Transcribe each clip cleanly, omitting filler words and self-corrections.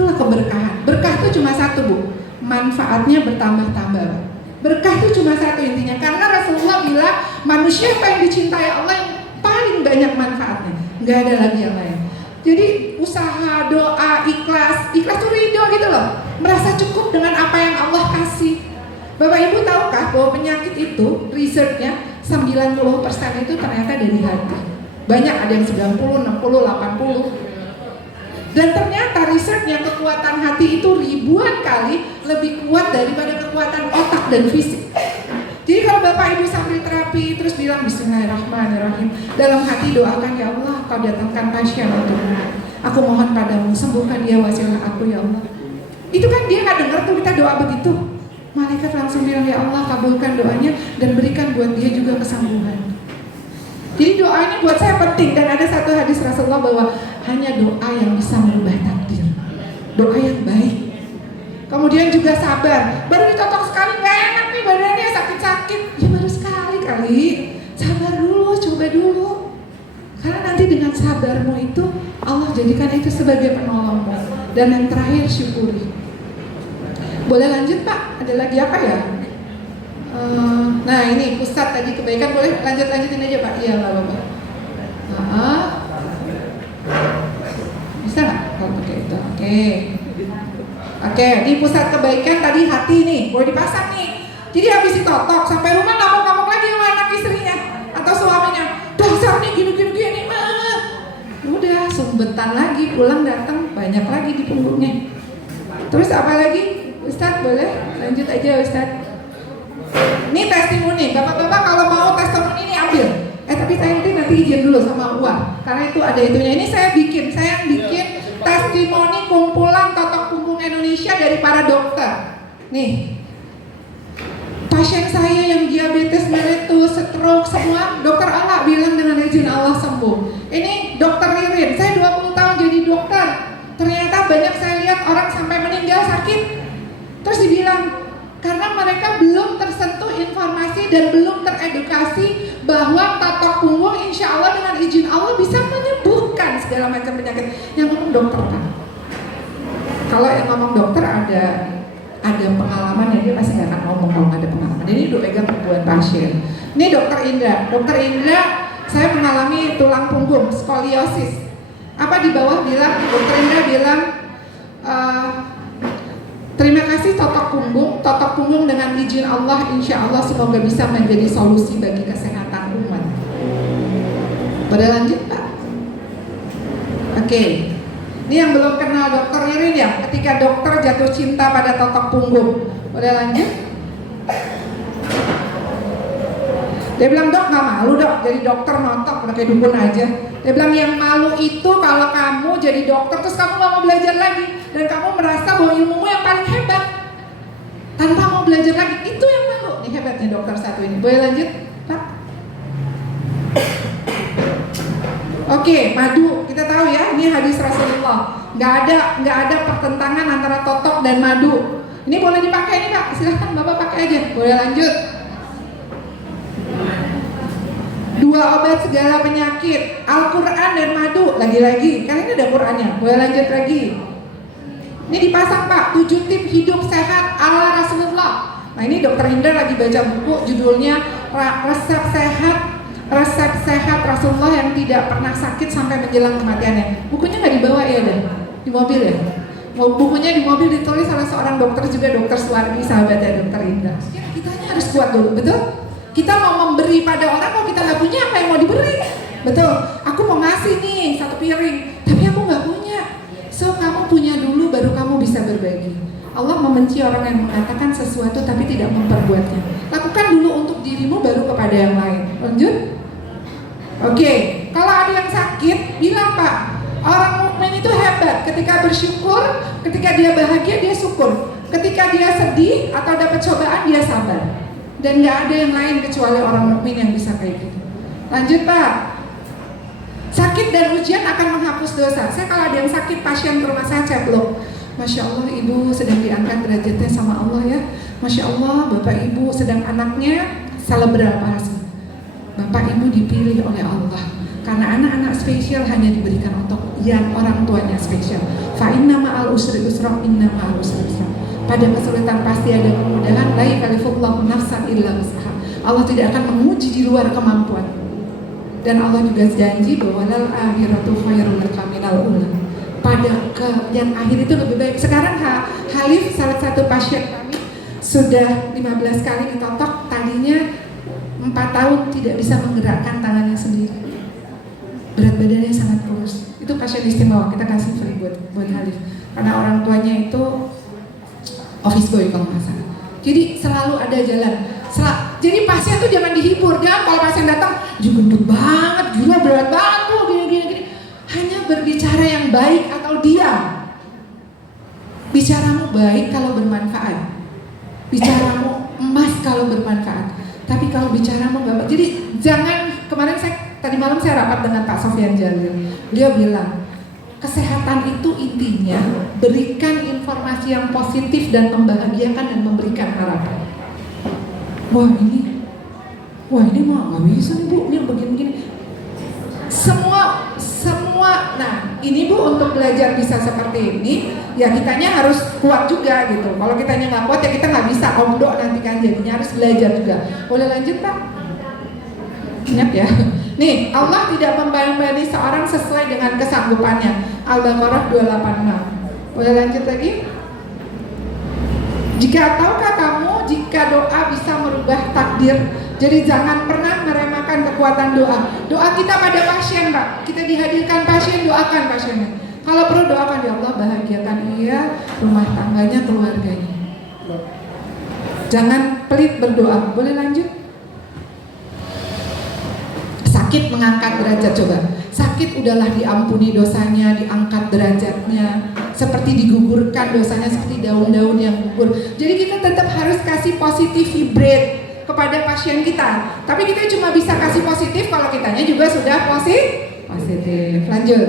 Itulah keberkahan. Berkah itu cuma satu, Bu. Manfaatnya bertambah-tambah. Berkah itu cuma satu intinya. Karena Rasulullah bilang manusia apa yang dicintai Allah yang paling banyak manfaatnya. Nggak ada lagi yang lain. Jadi usaha, doa, ikhlas itu ridho gitu loh. Merasa cukup dengan apa yang Allah kasih. Bapak Ibu tahukah bahwa penyakit itu researchnya 90% itu ternyata dari hati. Banyak, ada yang 90, 60, 80. Dan ternyata risetnya kekuatan hati itu ribuan kali lebih kuat daripada kekuatan otak dan fisik. Jadi kalau Bapak Ibu sambil terapi terus bilang Bismillahirrahmanirrahim, dalam hati doakan, ya Allah, Kau datangkan pasien untukku. Aku mohon padamu, sembuhkan dia, wasilah aku ya Allah. Itu kan dia nggak dengar tuh kita doa begitu. Malaikat langsung bilang, ya Allah, kabulkan doanya dan berikan buat dia juga kesembuhan. Jadi doa ini buat saya penting, dan ada satu hadis Rasulullah bahwa hanya doa yang bisa merubah takdir. Doa yang baik. Kemudian juga sabar. Baru ditotok sekali nggak enak nih badannya, sakit-sakit. Ya baru sekali kali. Sabar dulu, coba dulu. Karena nanti dengan sabarmu itu Allah jadikan itu sebagai penolongmu. Dan yang terakhir syukuri. Boleh lanjut Pak? Ada lagi apa ya? Nah ini pusat tadi kebaikan, boleh lanjutin aja Pak? Iya nggak apa-apa. Bisa nggak kalau pakai itu? Oke, di pusat kebaikan tadi hati nih, boleh dipasang nih. Jadi habis ditotok sampai rumah ngamuk-ngamuk lagi sama anak istrinya atau suaminya. Dasar nih gini-gini udah sumbetan lagi, pulang datang banyak lagi di punggungnya. Terus apa lagi? Ustadz boleh lanjut aja Ustadz. Ini testimoni, bapak-bapak kalau mau testimoni ini ambil. Tapi saya nanti izin dulu sama Uang, karena itu ada itunya. Ini saya bikin testimoni kumpulan totok punggung Indonesia dari para dokter. Nih, pasien saya yang diabetes mellitus, stroke, semua dokter Allah bilang dengan izin Allah sembuh. Ini dokter Ririn, saya 20 tahun jadi dokter. Ternyata banyak saya lihat orang sampai meninggal sakit. Terus dibilang, karena mereka belum tersentuh informasi dan belum teredukasi bahwa totok punggung insya Allah dengan izin Allah bisa menyembuhkan segala macam penyakit. Yang ngomong dokter kan. Kalau yang ngomong dokter ada pengalaman ya, dia pasti nggak akan ngomong kalau nggak ada pengalaman. Jadi udah pegang ribuan pasien. Ini dokter Indra, saya mengalami tulang punggung skoliosis. Apa di bawah bilang, dokter Indra bilang, terima kasih totok punggung dengan izin Allah, insya Allah semoga bisa menjadi solusi bagi kesehatan umat. Pada lanjut Pak. Oke. Ini yang belum kenal dokter Ririn ya, ketika dokter jatuh cinta pada totok punggung. Pada lanjut. Dia bilang, dok gak malu dok jadi dokter notok udah kayak dukun aja. Dia bilang yang malu itu kalau kamu jadi dokter terus kamu gak mau belajar lagi dan kamu merasa bahwa ilmumu yang paling hebat tanpa mau belajar lagi, itu yang malu. Ini hebatnya dokter satu ini. Boleh lanjut Pak? Oke, madu kita tahu ya, ini hadis Rasulullah. Nggak ada pertentangan antara totok dan madu. Ini boleh dipakai nih Pak, silahkan Bapak pakai aja. Boleh lanjut. 2 obat segala penyakit, Al-Quran dan madu. Lagi-lagi, kan ini ada Qurannya. Boleh lanjut lagi. Ini dipasang Pak, 7 tip hidup sehat ala Rasulullah. Nah ini dokter Indra lagi baca buku judulnya resep sehat Rasulullah yang tidak pernah sakit sampai menjelang kematiannya. Bukunya nggak dibawa ya deh, di mobil ya. Bukunya di mobil ditulis oleh seorang dokter juga, dokter Suwardi, sahabatnya dokter Indra. Kitanya harus kuat dulu, betul? Kita mau memberi pada orang, kalau kita nggak punya apa yang mau diberi? Betul. Aku mau ngasih nih 1 piring, tapi aku nggak punya. So kamu punya dulu, baru kamu bisa berbagi. Allah membenci orang yang mengatakan sesuatu tapi tidak memperbuatnya. Lakukan dulu untuk dirimu, baru kepada yang lain. Lanjut. Oke, kalau ada yang sakit, bilang Pak, orang mukmin itu hebat. Ketika bersyukur, ketika dia bahagia dia syukur. Ketika dia sedih atau dapat cobaan dia sabar. Dan nggak ada yang lain kecuali orang mukmin yang bisa kayak gitu. Lanjut Pak. Sakit dan ujian akan menghapus dosa. Saya kalau ada yang sakit, pasien ke rumah saya ceplok. Masya Allah ibu sedang diangkat derajatnya sama Allah ya. Masya Allah bapak ibu sedang anaknya selebral palsi. Bapak ibu dipilih oleh Allah. Karena anak-anak spesial hanya diberikan untuk yang orang tuanya spesial. Fa inna ma'al usri yusra, inna ma'al usri yusra. Pada kesulitan pasti ada kemudahan. La yukallifullahu nafsan illa wus'aha. Allah tidak akan menguji di luar kemampuan. Dan Allah juga janji bahwa lal akhiratu khairul laka minal ula. Yang akhir itu lebih baik. Sekarang Halif, salah satu pasien kami, sudah 15 kali ditotok. Tadinya 4 tahun tidak bisa menggerakkan tangannya sendiri. Berat badannya sangat kurus. Itu pasien istimewa, kita kasih free buat Halif. Karena orang tuanya itu office boy kalau nggak salah. Jadi selalu ada jalan. Jadi pasien tuh jangan dihibur. Jangan kalau pasien datang, gendut banget, gila berat banget tuh, gini. Hanya berbicara yang baik atau diam. Bicaramu baik kalau bermanfaat. Bicaramu emas kalau bermanfaat. Tapi kalau bicaramu gak baik. Jadi jangan, tadi malam saya rapat dengan Pak Sofyan Jalil. Dia bilang, kesehatan itu intinya berikan informasi yang positif dan membahagiakan dan memberikan harapan. Wah ini mah nggak bisa nih Bu, ini begini-begini. Semua. Nah ini Bu, untuk belajar bisa seperti ini, ya kitanya harus kuat juga gitu. Kalau kitanya nggak kuat ya kita nggak bisa omdo nanti kan, jadinya harus belajar juga. Boleh lanjut Pak? Ingat ya. Nih, Allah tidak membebani seorang sesuai dengan kesanggupannya. Al-Baqarah 286. Boleh lanjut lagi? Tahukah kamu jika doa bisa merubah takdir? Jadi jangan pernah meremehkan kekuatan doa. Doa kita pada pasien Pak. Kita dihadirkan pasien, doakan pasiennya. Kalau perlu doakan, ya Allah bahagiakan ia, rumah tangganya, keluarganya. Jangan pelit berdoa. Boleh lanjut? Sakit mengangkat derajat, coba. Sakit udahlah diampuni dosanya, diangkat derajatnya, seperti digugurkan dosanya, seperti daun-daun yang gugur. Jadi kita tetap harus kasih positif vibrate kepada pasien kita. Tapi kita cuma bisa kasih positif kalau kitanya juga sudah positif. Lanjut.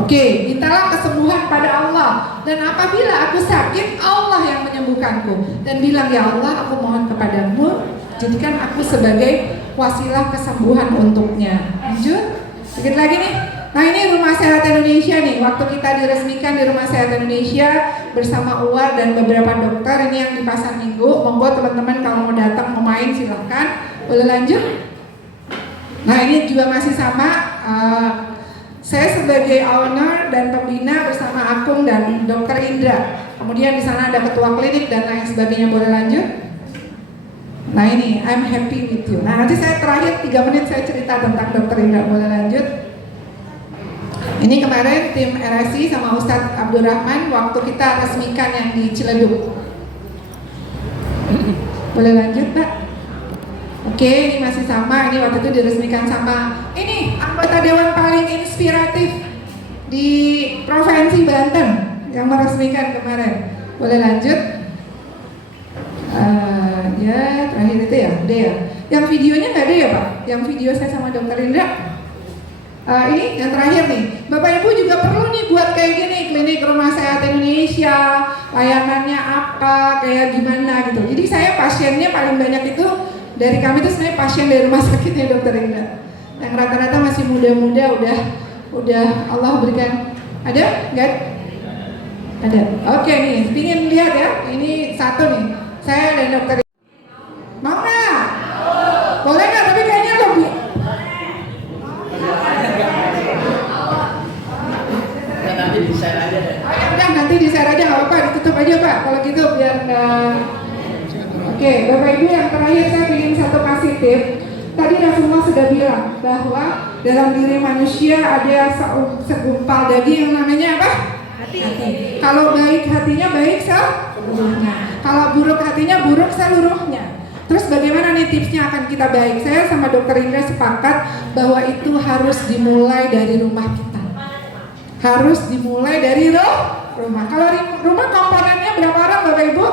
Oke, mintalah kesembuhan pada Allah. Dan apabila aku sakit, Allah yang menyembuhkanku. Dan bilang, ya Allah, aku mohon kepadamu, jadikan aku sebagai wasilah kesembuhan untuknya. Lanjut, sedikit lagi nih. Nah ini Rumah Sehat Indonesia nih. Waktu kita diresmikan di Rumah Sehat Indonesia bersama UAR dan beberapa dokter, ini yang di Pasar Minggu. Monggo teman-teman kalau mau datang mau main silahkan. Boleh lanjut. Nah ini juga masih sama. Saya sebagai owner dan pembina bersama Akung dan Dokter Indra. Kemudian di sana ada ketua klinik dan lain sebagainya. Boleh lanjut. Nah ini, I'm happy with you. Nah nanti saya terakhir 3 menit saya cerita tentang Dokter Indra. Boleh lanjut? Ini kemarin tim RSI sama Ustadz Abdurrahman waktu kita resmikan yang di Ciledug. Boleh lanjut Pak? Oke, ini masih sama. Ini waktu itu diresmikan sama ini anggota dewan paling inspiratif di Provinsi Banten yang meresmikan kemarin. Boleh lanjut? Ya terakhir itu ya, udah ya. Yang videonya nggak ada ya Pak? Yang video saya sama Dokter Indra. Ini yang terakhir nih. Bapak Ibu juga perlu nih buat kayak gini, klinik Rumah Sehat Indonesia, layanannya apa, kayak gimana gitu. Jadi saya pasiennya paling banyak itu dari kami itu sebenarnya pasien dari rumah sakitnya Dokter Indra. Yang rata-rata masih muda-muda, udah Allah berikan. Ada? Nggak? Ada. Oke nih, ingin lihat ya. Ini satu nih. Saya dan Dokter mau nggak? Boleh nggak? Tapi kayaknya lebih. Nanti di share aja deh. Oh ya udah, nanti di share aja nggak apa-apa, ditutup aja Pak. Kalau gitu biar Oke, Bapak Ibu yang terakhir saya ingin satu kasih tip. Tadi Rasulullah sudah bilang bahwa dalam diri manusia ada segumpal daging yang namanya apa? Hati. Kalau baik hatinya baik seluruhnya. Kalau buruk hatinya buruk seluruhnya. Terus bagaimana nih tipsnya akan kita baik? Saya sama Dokter Indra sepakat bahwa itu harus dimulai dari rumah kita. Harus dimulai dari rumah. Kalau rumah komponennya berapa orang Bapak Ibu?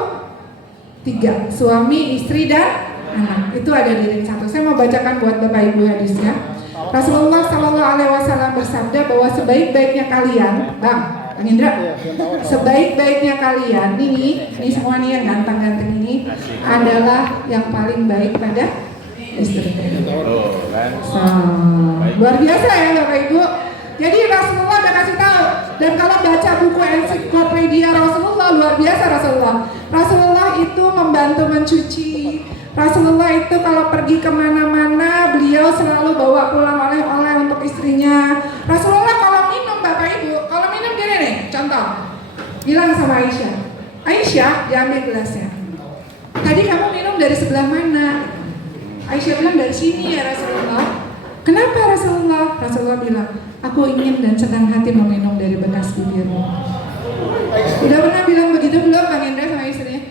3, suami, istri, dan anak. Itu ada di ring 1. Saya mau bacakan buat Bapak Ibu hadisnya. Rasulullah SAW bersabda bahwa sebaik-baiknya kalian, Bang Indra, sebaik-baiknya kalian ini semua nih yang ganteng-ganteng ini adalah yang paling baik pada istri. Luar biasa ya Bapak Ibu. Jadi Rasulullah udah kasih tahu dia Rasulullah luar biasa. Rasulullah itu membantu mencuci. Rasulullah itu kalau pergi kemana-mana beliau selalu bawa pulang oleh-oleh untuk istrinya. Rasulullah kalau minum Bapak Ibu, kalau minum gini nih, contoh, bilang sama Aisyah diambil gelasnya. Tadi kamu minum dari sebelah mana? Aisyah bilang dari sini ya Rasulullah. Kenapa Rasulullah? Rasulullah bilang, aku ingin dan senang hati meminum dari bekas bibirmu. Udah pernah bilang begitu belum Bang Indra sama istrinya?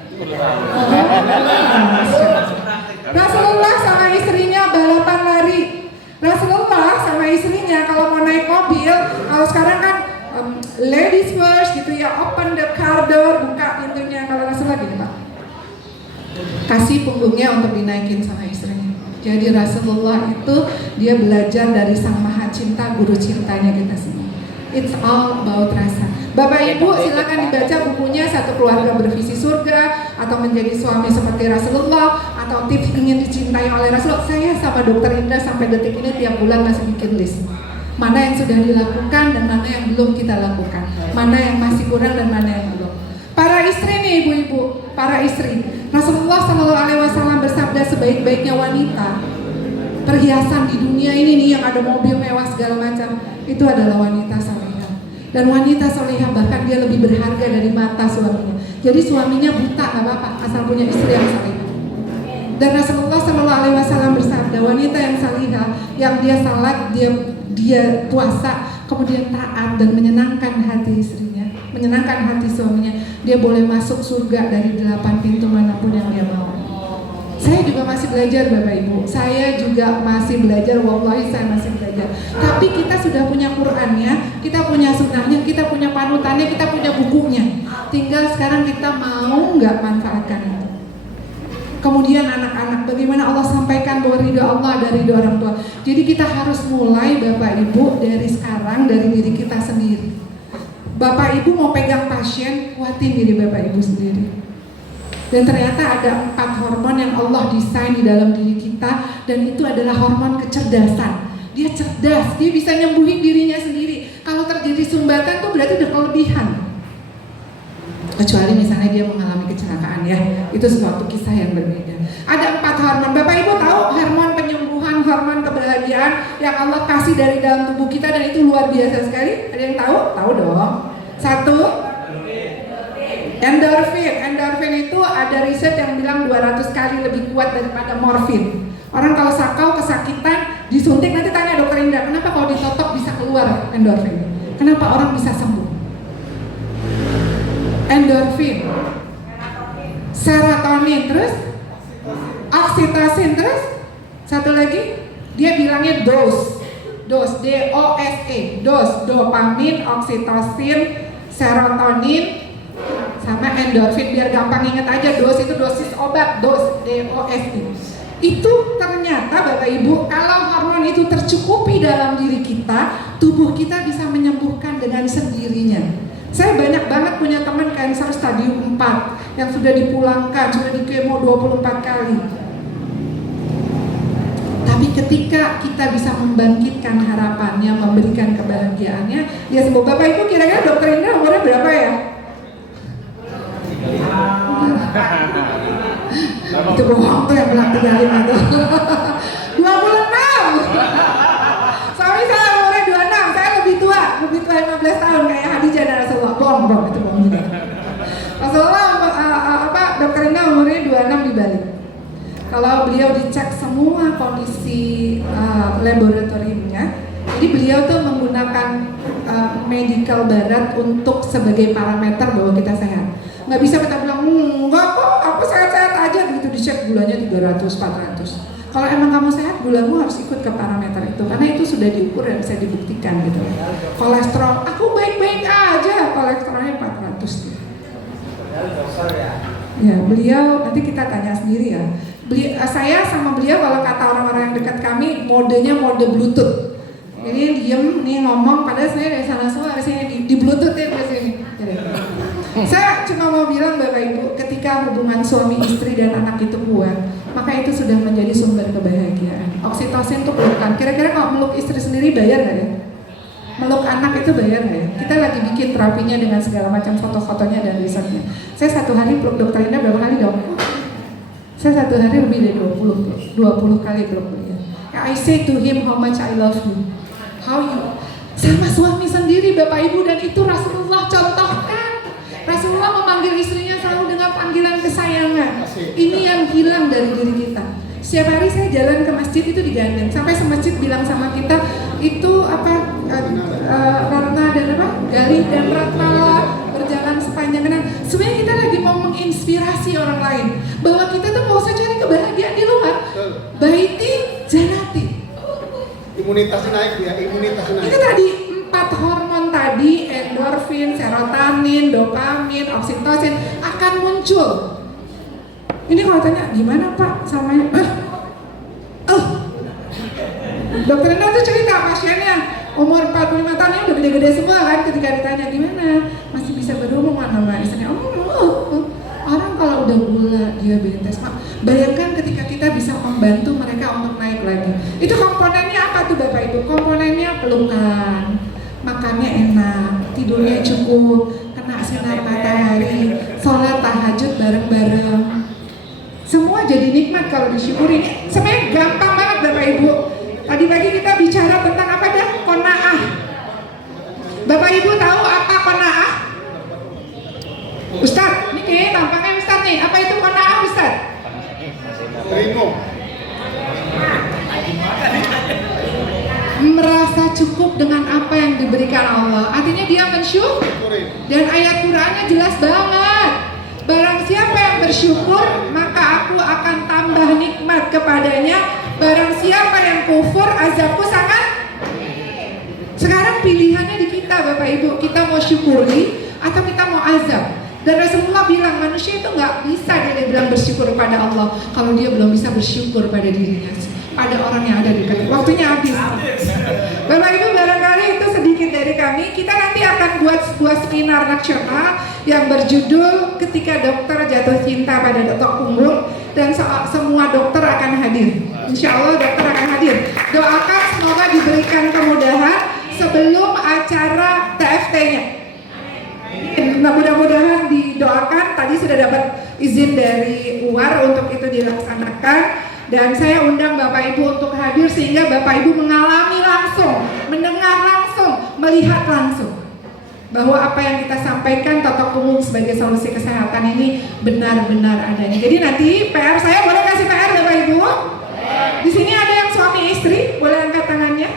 Rasulullah sama istrinya balapan lari. Rasulullah sama istrinya kalau mau naik mobil, kalau sekarang kan ladies first gitu ya, open the car door, buka pintunya. Kalau Rasulullah gitu Pak, kasih punggungnya untuk dinaikin sama istrinya. Jadi Rasulullah itu dia belajar dari Sang Maha Cinta, guru cintanya kita semua. It's all about rasa. Bapak Ibu silakan dibaca bukunya Satu Keluarga Bervisi Surga, atau Menjadi Suami Seperti Rasulullah, atau Tips Ingin Dicintai oleh Rasulullah. Saya sama Dokter Indra sampai detik ini tiap bulan masih bikin list. Mana yang sudah dilakukan dan mana yang belum kita lakukan. Mana yang masih kurang dan mana yang belum. Para istri nih ibu-ibu, para istri. Rasulullah SAW bersabda sebaik-baiknya wanita, perhiasan di dunia ini nih yang ada mobil mewah segala macam, itu adalah wanita salihah. Dan wanita salihah bahkan dia lebih berharga dari mata suaminya. Jadi suaminya buta nggak apa-apa, asal punya istri yang salihah. Dan Rasulullah SAW bersabda, wanita yang salihah, yang dia salat, dia puasa, kemudian taat dan menyenangkan hati istrinya, menyenangkan hati suaminya, dia boleh masuk surga dari 8 pintu manapun yang dia mau. Saya juga masih belajar Bapak Ibu, saya juga masih belajar, wallahi saya masih belajar. Tapi kita sudah punya Qur'annya, kita punya sunnahnya, kita punya panutannya, kita punya bukunya. Tinggal sekarang kita mau nggak manfaatkan itu. Kemudian anak-anak, bagaimana Allah sampaikan bahwa ridho Allah dari ridho orang tua. Jadi kita harus mulai Bapak Ibu dari sekarang, dari diri kita sendiri. Bapak Ibu mau pegang pasien, kuatin diri Bapak Ibu sendiri. Dan ternyata ada 4 hormon yang Allah desain di dalam diri kita, dan itu adalah hormon kecerdasan. Dia cerdas, dia bisa nyembuhin dirinya sendiri. Kalau terjadi sumbatan tuh berarti udah kelebihan. Kecuali misalnya dia mengalami kecelakaan ya, itu suatu kisah yang berbeda. Ada 4 hormon. Bapak Ibu tahu hormon penyembuhan, hormon kebahagiaan yang Allah kasih dari dalam tubuh kita, dan itu luar biasa sekali. Ada yang tahu? Tahu dong. 1, endorfin. Endorfin itu ada riset yang bilang 200 kali lebih kuat daripada morfin. Orang kalau sakau, kesakitan, disuntik, nanti tanya Dokter Indra, kenapa kalau ditotok bisa keluar endorfin? Kenapa orang bisa sembuh? Endorfin, serotonin, terus oksitosin, terus satu lagi dia bilangnya dose, D-O-S-E, dose, dopamin, oksitosin, serotonin, sama endorfin. Biar gampang inget aja, dose itu dosis obat, dose, D-O-S-E. Itu ternyata Bapak Ibu, kalau hormon itu tercukupi dalam diri kita, tubuh kita bisa menyembuhkan dengan sendirinya. Saya banyak banget punya teman kanker stadium 4 yang sudah dipulangkan, sudah di kemo 24 kali. Tapi ketika kita bisa membangkitkan harapannya, memberikan kebahagiaannya, ya sembuh. Bapak Ibu kira-kira Dokter Indra umurnya berapa ya? Itu bohong tuh yang bilang 35 tuh. 26. Suami saya umurnya 26, saya lebih tua 15 tahun kayak Hadijah dan Rasulullah. Bohong itu bohong juga. Rasulullah Dokter Indra umurnya 26 dibalik. Kalau beliau dicek semua kondisi laboratoriumnya, jadi beliau tuh menggunakan medical barat untuk sebagai parameter bahwa kita sehat. Nggak bisa kita bilang, enggak kok, aku sehat-sehat aja, begitu dicek gulanya 300, 400. Kalau emang kamu sehat, gulamu harus ikut ke parameter itu, karena itu sudah diukur dan bisa dibuktikan gitu. Kolesterol, aku baik-baik aja, kolesterolnya 400 gitu. Ya, beliau, nanti kita tanya sendiri ya. Saya sama beliau kalau kata orang-orang yang dekat kami, modenya mode bluetooth. Jadi diem nih ngomong, padahal saya dari sana semua dari sini di bluetooth ya di sini. Saya cuma mau bilang Bapak Ibu, ketika hubungan suami istri dan anak itu kuat, maka itu sudah menjadi sumber kebahagiaan. Oksitosin itu pelukan. Kira-kira kalau meluk istri sendiri bayar nggak ya? Meluk anak itu bayar nggak ya? Kita lagi bikin terapinya dengan segala macam foto-fotonya dan risetnya. Saya satu hari peluk Dokter Indah berapa kali dong? Saya satu hari lebih dari 20 kali peluk beliau. I say to him how much I love you, how you. Sama suami sendiri Bapak Ibu, dan itu Rasulullah contohkan. Rasulullah memanggil istrinya selalu dengan panggilan kesayangan. Ini yang hilang dari diri kita. Setiap hari saya jalan ke masjid itu digandeng, sampai semasjid bilang sama kita itu apa Ratna dan apa Galih dan Ratnala berjalan sepanjang kenang. Sebenarnya kita lagi mau menginspirasi orang lain bahwa kita tuh nggak usah cari kebahagiaan di luar. Baiti janati. Imunitasnya naik ya, imunitasnya naik. Itu tadi 4 hormon tadi, endorfin, serotonin, dopamin, oksitosin akan muncul. Ini kalau tanya gimana Pak sama Dokter Indah tuh cerita pasiennya umur 45 tahun yang udah gede-gede semua kan, ketika ditanya gimana masih bisa berhubungan sama istrinya. Orang kalau udah gula, diabetes, bayangkan ketika kita bisa membantu mereka untuk naik lagi. Itu komponennya apa tuh Bapak Ibu? Komponennya pelukan, makannya enak, tidurnya cukup, kena sinar matahari, sholat tahajud bareng-bareng. Semua jadi nikmat kalau disyukuri. Sebenarnya gampang banget Bapak Ibu. Tadi pagi kita bicara tentang apa dah? Qanaah. Bapak Ibu tahu apa qanaah? Ustaz, ini kayaknya tampaknya Ustaz nih. Apa itu qanaah Ustaz? Ringo. Merasa cukup dengan apa yang diberikan Allah. Artinya dia mensyukur. Dan ayat Qur'annya jelas banget. Barang siapa yang bersyukur, maka aku akan tambah nikmat kepadanya. Barang siapa yang kufur, azabku sangat. Sekarang pilihannya di kita Bapak Ibu. Kita mau syukuri atau kita mau azab. Dan Rasulullah bilang manusia itu nggak bisa dia bilang bersyukur pada Allah kalau dia belum bisa bersyukur pada dirinya, pada orang yang ada di dekat. Waktunya habis. Bapak Ibu, barangkali itu sedikit dari kami. Kita nanti akan buat sebuah seminar nasional yang berjudul Ketika Dokter Jatuh Cinta pada Dokter Punggung, dan semua dokter akan hadir. Insya Allah dokter akan hadir. Doakan semoga diberikan kemudahan sebelum acara TFT-nya. Nah, mudah-mudahan didoakan. Tadi sudah dapat izin dari UAR untuk itu dilaksanakan, dan saya undang Bapak Ibu untuk hadir sehingga Bapak Ibu mengalami langsung, mendengar langsung, melihat langsung bahwa apa yang kita sampaikan Totok Punggung sebagai solusi kesehatan ini benar-benar adanya. Jadi nanti PR saya, boleh kasih PR Bapak Ibu? Di sini ada yang suami istri, boleh angkat tangannya?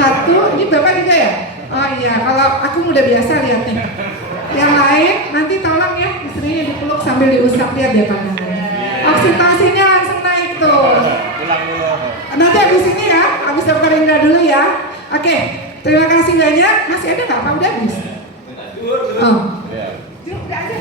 Satu, ini Bapak juga ya? Oh iya, kalau aku udah biasa lihat nih. Yang lain nanti tolong ya istrinya dipeluk sambil diusap, lihat ya pandangannya. Oksitosinya langsung naik tuh. Nanti habis ini ya, habis Dokter Indra dulu ya. Oke, terima kasih banyak. Masih ada nggak? Apa udah habis? Oh, udah aja.